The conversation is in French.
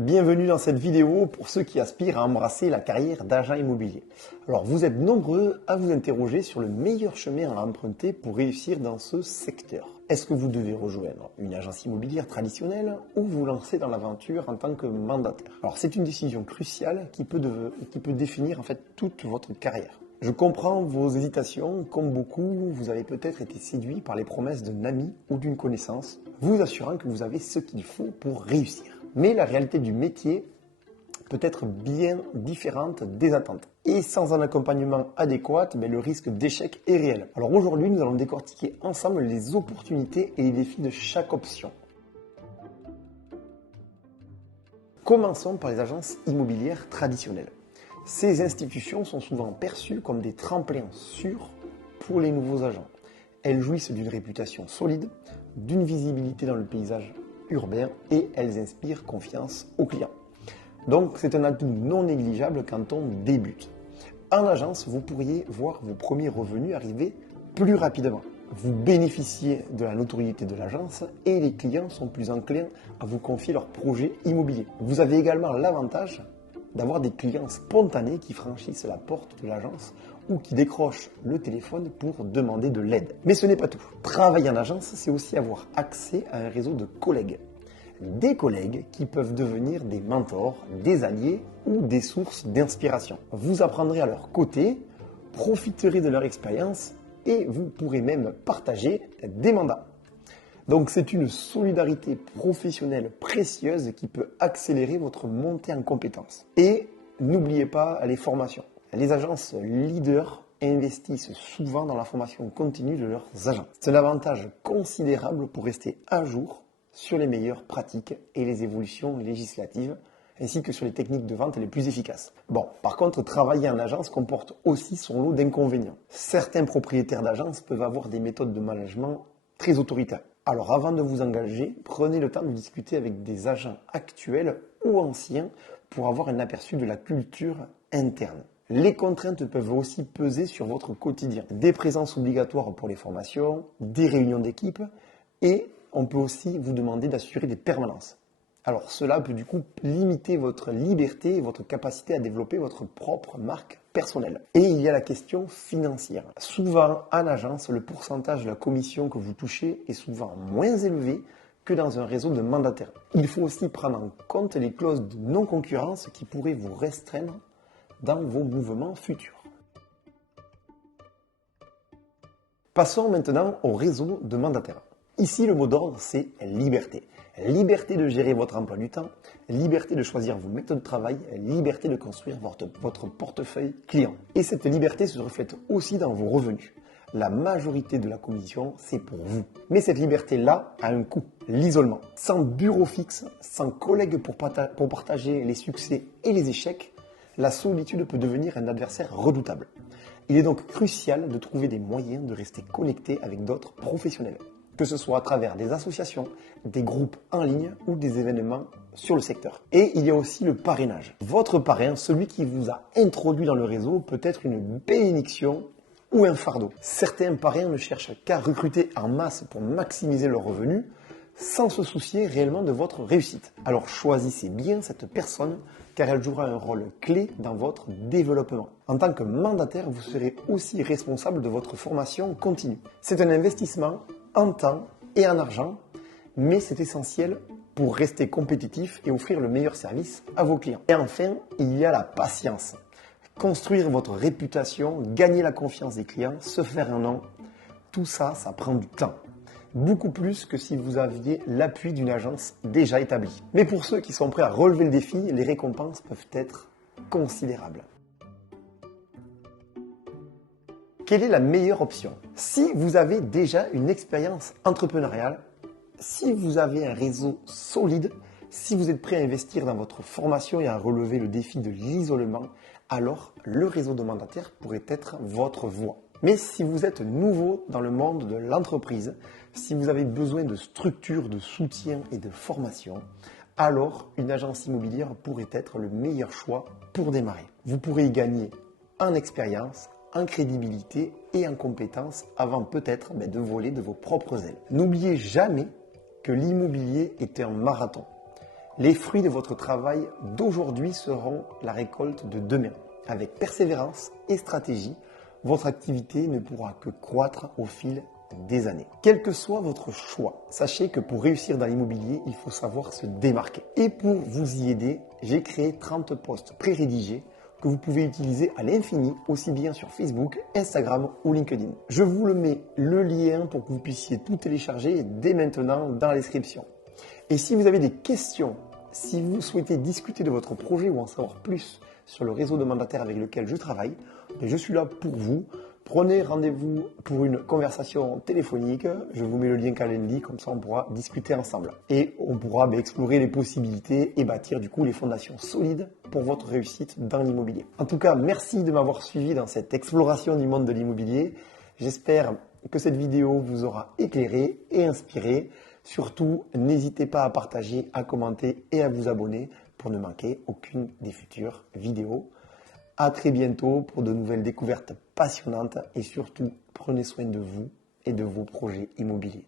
Bienvenue dans cette vidéo pour ceux qui aspirent à embrasser la carrière d'agent immobilier. Alors vous êtes nombreux à vous interroger sur le meilleur chemin à emprunter pour réussir dans ce secteur. Est-ce que vous devez rejoindre une agence immobilière traditionnelle ou vous lancer dans l'aventure en tant que mandataire? Alors c'est une décision cruciale qui peut définir en fait toute votre carrière. Je comprends vos hésitations, comme beaucoup, vous avez peut-être été séduit par les promesses d'un ami ou d'une connaissance, vous assurant que vous avez ce qu'il faut pour réussir. Mais la réalité du métier peut être bien différente des attentes. Et sans un accompagnement adéquat, le risque d'échec est réel. Alors aujourd'hui, nous allons décortiquer ensemble les opportunités et les défis de chaque option. Commençons par les agences immobilières traditionnelles. Ces institutions sont souvent perçues comme des tremplins sûrs pour les nouveaux agents. Elles jouissent d'une réputation solide, d'une visibilité dans le paysage urbain et elles inspirent confiance aux clients. Donc c'est un atout non négligeable quand on débute. En agence, vous pourriez voir vos premiers revenus arriver plus rapidement. Vous bénéficiez de la notoriété de l'agence et les clients sont plus enclins à vous confier leurs projets immobiliers. Vous avez également l'avantage d'avoir des clients spontanés qui franchissent la porte de l'agence ou qui décrochent le téléphone pour demander de l'aide. Mais ce n'est pas tout. Travailler en agence, c'est aussi avoir accès à un réseau de collègues. Des collègues qui peuvent devenir des mentors, des alliés ou des sources d'inspiration. Vous apprendrez à leur côté, profiterez de leur expérience et vous pourrez même partager des mandats. Donc c'est une solidarité professionnelle précieuse qui peut accélérer votre montée en compétences. Et n'oubliez pas les formations. Les agences leaders investissent souvent dans la formation continue de leurs agents. C'est un avantage considérable pour rester à jour sur les meilleures pratiques et les évolutions législatives, ainsi que sur les techniques de vente les plus efficaces. Bon, par contre, travailler en agence comporte aussi son lot d'inconvénients. Certains propriétaires d'agences peuvent avoir des méthodes de management très autoritaires. Alors avant de vous engager, prenez le temps de discuter avec des agents actuels ou anciens pour avoir un aperçu de la culture interne. Les contraintes peuvent aussi peser sur votre quotidien. Des présences obligatoires pour les formations, des réunions d'équipe et on peut aussi vous demander d'assurer des permanences. Alors cela peut du coup limiter votre liberté et votre capacité à développer votre propre marque personnelle. Et il y a la question financière. Souvent en agence, le pourcentage de la commission que vous touchez est souvent moins élevé que dans un réseau de mandataires. Il faut aussi prendre en compte les clauses de non-concurrence qui pourraient vous restreindre dans vos mouvements futurs. Passons maintenant au réseau de mandataires. Ici, le mot d'ordre, c'est liberté. Liberté de gérer votre emploi du temps, liberté de choisir vos méthodes de travail, liberté de construire votre portefeuille client. Et cette liberté se reflète aussi dans vos revenus. La majorité de la commission, c'est pour vous. Mais cette liberté-là a un coût, l'isolement. Sans bureau fixe, sans collègues pour partager les succès et les échecs, la solitude peut devenir un adversaire redoutable. Il est donc crucial de trouver des moyens de rester connecté avec d'autres professionnels, que ce soit à travers des associations, des groupes en ligne ou des événements sur le secteur. Et il y a aussi le parrainage. Votre parrain, celui qui vous a introduit dans le réseau, peut être une bénédiction ou un fardeau. Certains parrains ne cherchent qu'à recruter en masse pour maximiser leurs revenus, sans se soucier réellement de votre réussite. Alors choisissez bien cette personne car elle jouera un rôle clé dans votre développement. En tant que mandataire, vous serez aussi responsable de votre formation continue. C'est un investissement en temps et en argent, mais c'est essentiel pour rester compétitif et offrir le meilleur service à vos clients. Et enfin, il y a la patience. Construire votre réputation, gagner la confiance des clients, se faire un nom, tout ça, ça prend du temps. Beaucoup plus que si vous aviez l'appui d'une agence déjà établie. Mais pour ceux qui sont prêts à relever le défi, les récompenses peuvent être considérables. Quelle est la meilleure option? Si vous avez déjà une expérience entrepreneuriale, si vous avez un réseau solide, si vous êtes prêt à investir dans votre formation et à relever le défi de l'isolement, alors le réseau de mandataires pourrait être votre voie. Mais si vous êtes nouveau dans le monde de l'entreprise, si vous avez besoin de structures, de soutien et de formation, alors une agence immobilière pourrait être le meilleur choix pour démarrer. Vous pourrez y gagner en expérience, en crédibilité et en compétences avant peut-être de voler de vos propres ailes. N'oubliez jamais que l'immobilier est un marathon. Les fruits de votre travail d'aujourd'hui seront la récolte de demain. Avec persévérance et stratégie, votre activité ne pourra que croître au fil des années. Quel que soit votre choix, sachez que pour réussir dans l'immobilier, il faut savoir se démarquer. Et pour vous y aider, j'ai créé 30 posts pré-rédigés que vous pouvez utiliser à l'infini, aussi bien sur Facebook, Instagram ou LinkedIn. Je vous le mets le lien pour que vous puissiez tout télécharger dès maintenant dans la description. Et si vous avez des questions, si vous souhaitez discuter de votre projet ou en savoir plus sur le réseau de mandataires avec lequel je travaille, je suis là pour vous. Prenez rendez-vous pour une conversation téléphonique. Je vous mets le lien Calendly, comme ça on pourra discuter ensemble. Et on pourra explorer les possibilités et bâtir du coup les fondations solides pour votre réussite dans l'immobilier. En tout cas, merci de m'avoir suivi dans cette exploration du monde de l'immobilier. J'espère que cette vidéo vous aura éclairé et inspiré. Surtout, n'hésitez pas à partager, à commenter et à vous abonner pour ne manquer aucune des futures vidéos. À très bientôt pour de nouvelles découvertes passionnantes et surtout, prenez soin de vous et de vos projets immobiliers.